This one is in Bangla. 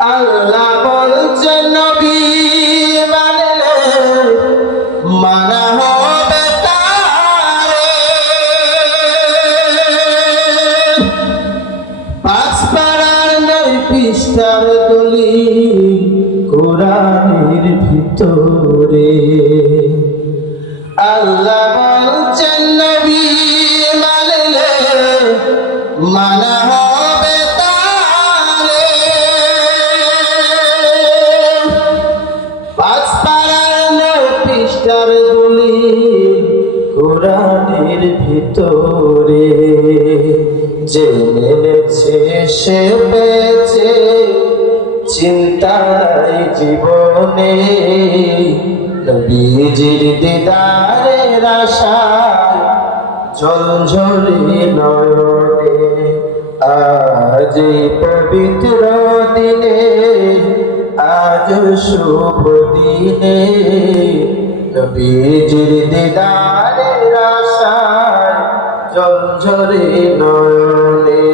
আল্লাহ বলছেন নবী মানলে মানা হবে তারে। পাঁচ পাড়ার 9 পৃষ্ঠার দলিল কোরআনের ভিতরে। আল্লাহ বলছেন নবী মানলে মানা হবে তারে। পাঁচ পাড়ার 9 পৃষ্ঠার দলিল কোরআনের ভিতরে। জেনেছে সে বেঁচে চিন্তা নাই জীবনে, নবীজির দিদারের আশায় ঝলঝলে নয়নে। আজ এই পবিত্র দিনে, আজ শুভ দিনে, নবীজির দিদারের আশায় ঝলঝলে নয়নে।